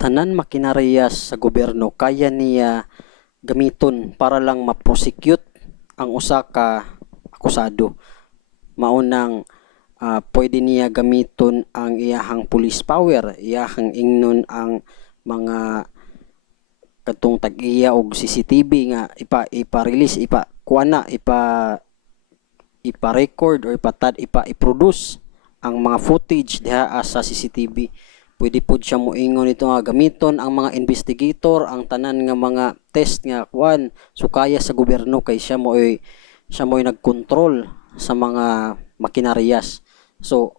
tanan makinarya sa gobyerno kaya niya gamiton para lang ma-prosecute ang usa ka akusado. Maunang pwede niya gamiton ang iyahang police power, iyahang ingnon ang mga katong tag-iya og CCTV nga ipa-release, ipa-record or i-produce ang mga footage diha sa CCTV. Pwede po siya moingon ito nga gamiton ang mga investigator ang tanan nga mga test nga kuan sukaya sa gobyerno kay siya mo'y nagkontrol sa mga makinarias. So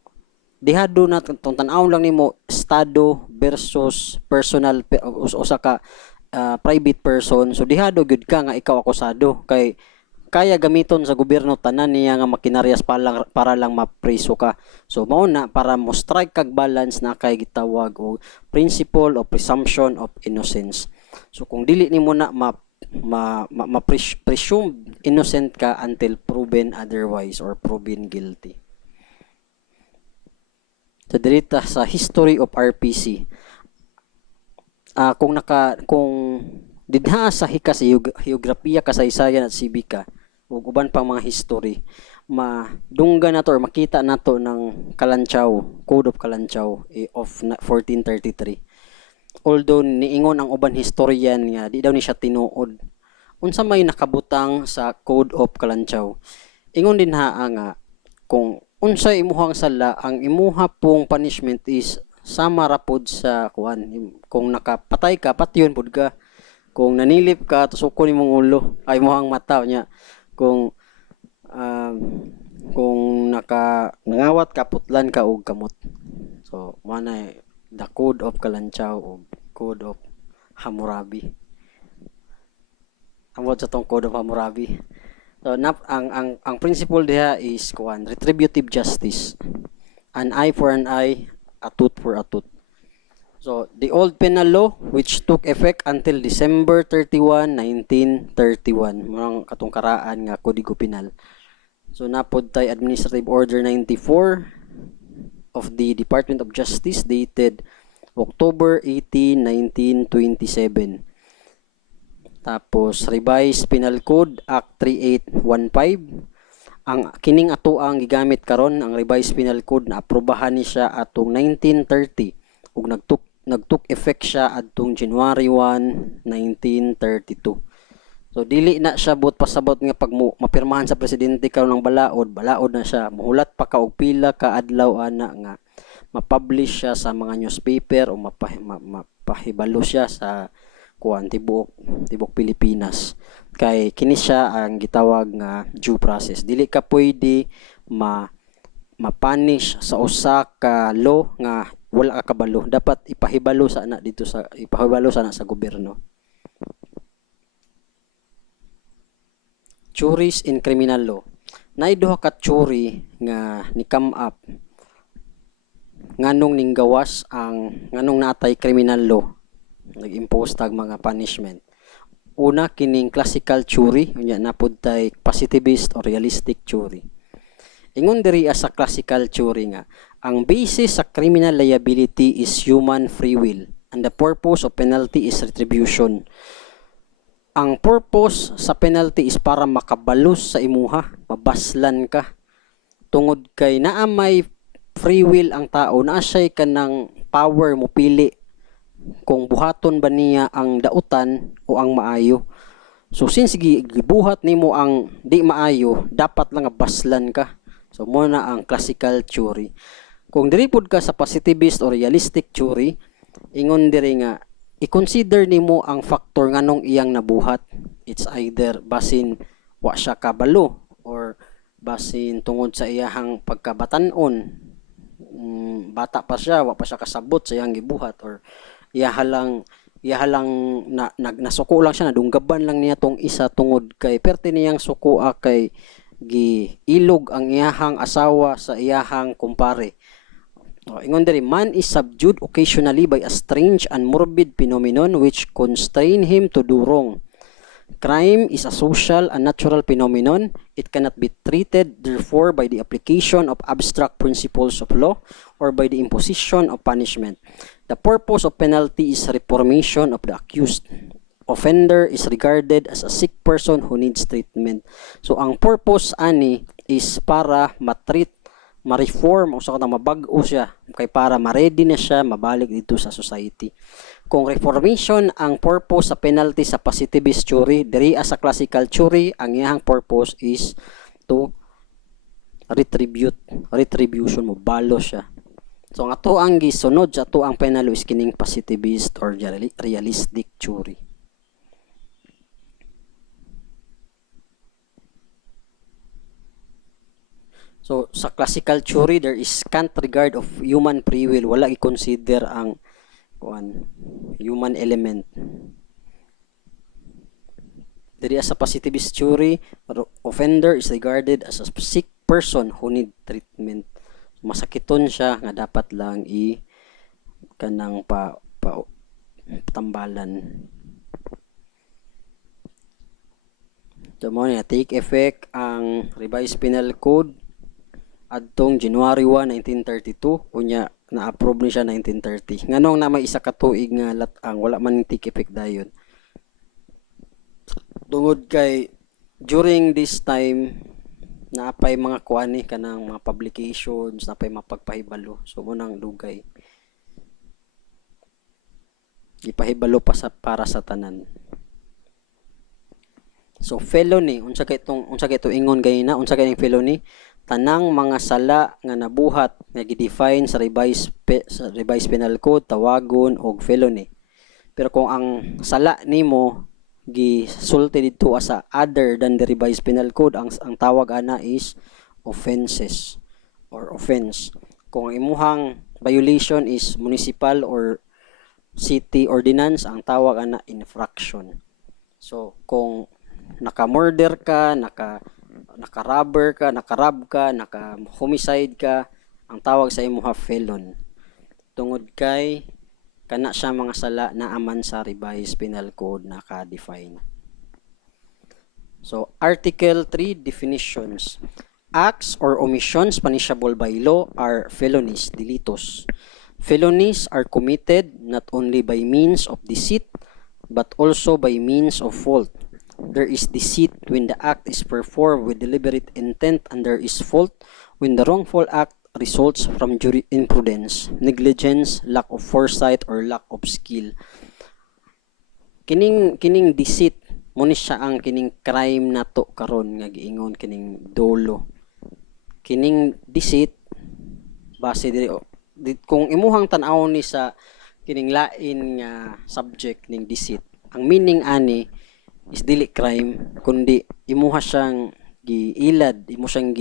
diha do na tan-aw lang nimo estado versus personal usa ka private person. So diha do gyud ka nga ikaw akusado kay kaya gamiton sa gobyerno tanan niya nga makinarias para lang mapreso ka. So mao na para mo strike kag balance na kay gitawag og principle of presumption of innocence. So kung dili nimo na presumed innocent ka until proven otherwise or proven guilty. So dirita sa history of RPC. Kung didha sa hikas geografiya, kasaysayan at sibika ug uban pang mga history, madungga nato or makita nato ng Kalanchaw, Code of Kalanchaw of 1433. Although niingon ang uban historian nga di daw ni siya tinuod unsa may nakabutang sa Code of Kalanchaw. Ingon din nga kung unsa imuhang sala, ang imuha pong punishment is sama ra pod sa kuan. Kung nakapatay ka, patyon pod ka. Kung nanilip ka, tusuko nimong ulo ay imuhang mata niya. Kung nangawat ka, putlan ka og kamot. So mana the Code of Kalanchaw o Code of Hammurabi. Amot sa tong Code of Hammurabi. So ang principle diha is kuan retributive justice. An eye for an eye, a tooth for a tooth. So the old penal law which took effect until December 31, 1931, murang katong karaan nga Kodigo Penal. So napod tay Administrative Order 94 of the Department of Justice dated October 18, 1927. Tapos Revised Penal Code Act 3815. Ang kining ato ang gigamit karon ang Revised Penal Code na aprobahan ni siya atong 1930 ug nagtook effect siya adtong January 1, 1932. So dili na siya buot pasabot nga pag mapirmahan sa presidente karon ng balaod na siya. Muhulat pa ka og pila ka adlaw ana nga ma-publish siya sa mga newspaper o mapahibalo siya sa kuan tibok Pilipinas. Kay kini siya ang gitawag nga due process. Dili ka pwede ma-punish sa usa ka law nga wala ka kabalo. Dapat ipahibalo sana sa gobyerno. Juries in criminal law. Naay duha ka jury nga ni come up nganong ning gawas ang nganong natay criminal law nag-impose tag mga punishment. Una kining classical jury, unya napud tay positivist or realistic jury. Ingon diri sa classical jury nga ang basis sa criminal liability is human free will and the purpose of penalty is retribution. Ang purpose sa penalty is para makabalos sa imuha, mabaslan ka. Tungod kay naa may free will ang tao, naa siya kanang power mo pili kung buhaton ba niya ang dautan o ang maayo. So since gibuhat nimo ang di maayo, dapat lang baslan ka. So mo na ang classical jury. Kung diri pud ka sa positivist or realistic jury, ingon diri nga i-consider nimo ang factor nganong iyang nabuhat. It's either basin wa siya kabalo or basin tungod sa iyahang pagkabatan-on. Bata pa siya, wa pa siya kasabot sa iyang gibuhat or iyahalang nasuko lang siya, nadunggaban lang niya tong isa tungod kay perti niyang suko kay giilog ang iyahang asawa sa iyahang kumpare. Ingon diri, man is subdued occasionally by a strange and morbid phenomenon which constrain him to do wrong. Crime is a social and natural phenomenon. It cannot be treated, therefore, by the application of abstract principles of law or by the imposition of punishment. The purpose of penalty is reformation of the accused. Offender is regarded as a sick person who needs treatment. So ang purpose ani is para matreat, ma-reform o sa kanang mabag-o siya kay para ma-ready na siya mabalik dito sa society. Kung reformation ang purpose sa penalty sa positivist theory, diri sa classical theory ang iyang purpose is to retribution mo, balo siya. So ang ato ang gisunod sa ato ang penalo is kining positivist or realistic theory. So sa classical theory there is can't regard of human free will, wala i-consider ang human element. Diri sa positivist theory, offender is regarded as a sick person who need treatment. Masakiton siya nga dapat lang kanang tambalan. So mo na take effect ang revised penal code adtong January 1, 1932 unya na-approve ni siya 1930. Nganong na may isa ka tuig nga latang wala man take effect dayon. Tungod kay during this time naapay mga kuani kanang mga publications, naapay mapagpahibalo. So mo nang dugay. Ipahibalo pa para sa tanan. So felony, unsa kay ito ingon gayna, unsa kay felony? Tanang mga sala nga nabuhat nga gi-define sa revised penal code tawagon og felony. Pero kung ang sala nimo gisulti dito sa other than the revised penal code, ang tawag ana is offenses or offense. Kung ang imuhang violation is municipal or city ordinance, ang tawag ana infraction. So kung naka-murder ka, naka-robber ka, naka-rob ka, naka-homicide ka, ang tawag sa imuha felon. Tungod kay kana siya mga sala na aman sa revised penal code naka-define. So Article 3 definitions. Acts or omissions punishable by law are felonies, delitos. Felonies are committed not only by means of deceit but also by means of fault. There is deceit when the act is performed with deliberate intent, and there is fault when the wrongful act results from imprudence, negligence, lack of foresight, or lack of skill. Kining deceit mo ni siya ang kining crime nato karon nga giingon kining dolo. Kining deceit base diri kung imuhang tan-aw ni sa kining lain nga subject ning deceit. Ang meaning ani is dili crime kundi imuha siyang giilad, imo siyang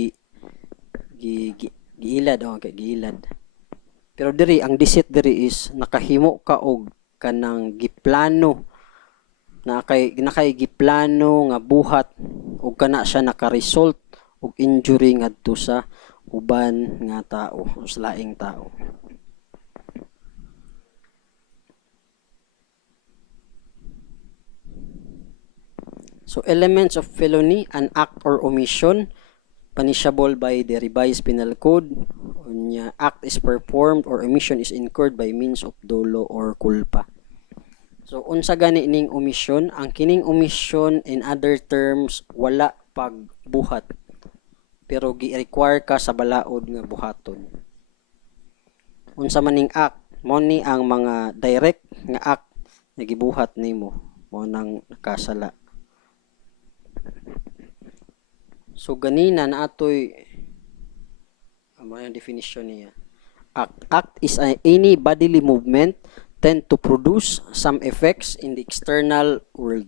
giilad. Pero diri ang deceit diri is nakahimo ka og kanang giplano nakay giplano nga buhat og kana siya naka-result og injury ngadto sa uban nga tao o sa laing tao. So elements of felony, an act or omission punishable by the revised penal code. Unya, act is performed or omission is incurred by means of dolo or culpa. So unsa gani ning omission? Ang kining omission in other terms wala pagbuhat pero gi-require ka sa balaod nga buhaton. Unsa man ning act? Mo ni ang mga direct nga act nga gibuhat nimo mo nang nakasala. So ganina na atoy ang definition niya. Act is any bodily movement tend to produce some effects in the external world.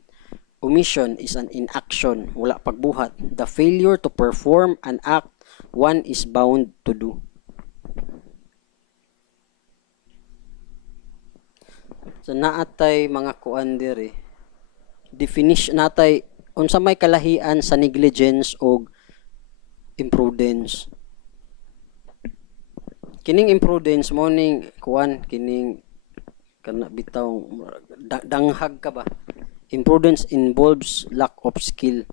Omission is an inaction, wala pagbuhat, the failure to perform an act one is bound to do. So naatay mga kuan diri. Definition natay unsa may kalahian sa negligence o imprudence. Kining imprudence mo ning kuan kining kana bitaw danghag ka ba. Imprudence involves lack of skill.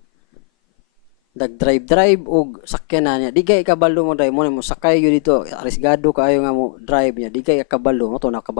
nag-drive og sakyan na niya, di kay kabalo mo drive mo sakay yun dito, arisgado kaayo nga mo drive niya, di kay kabalo mo to nakabang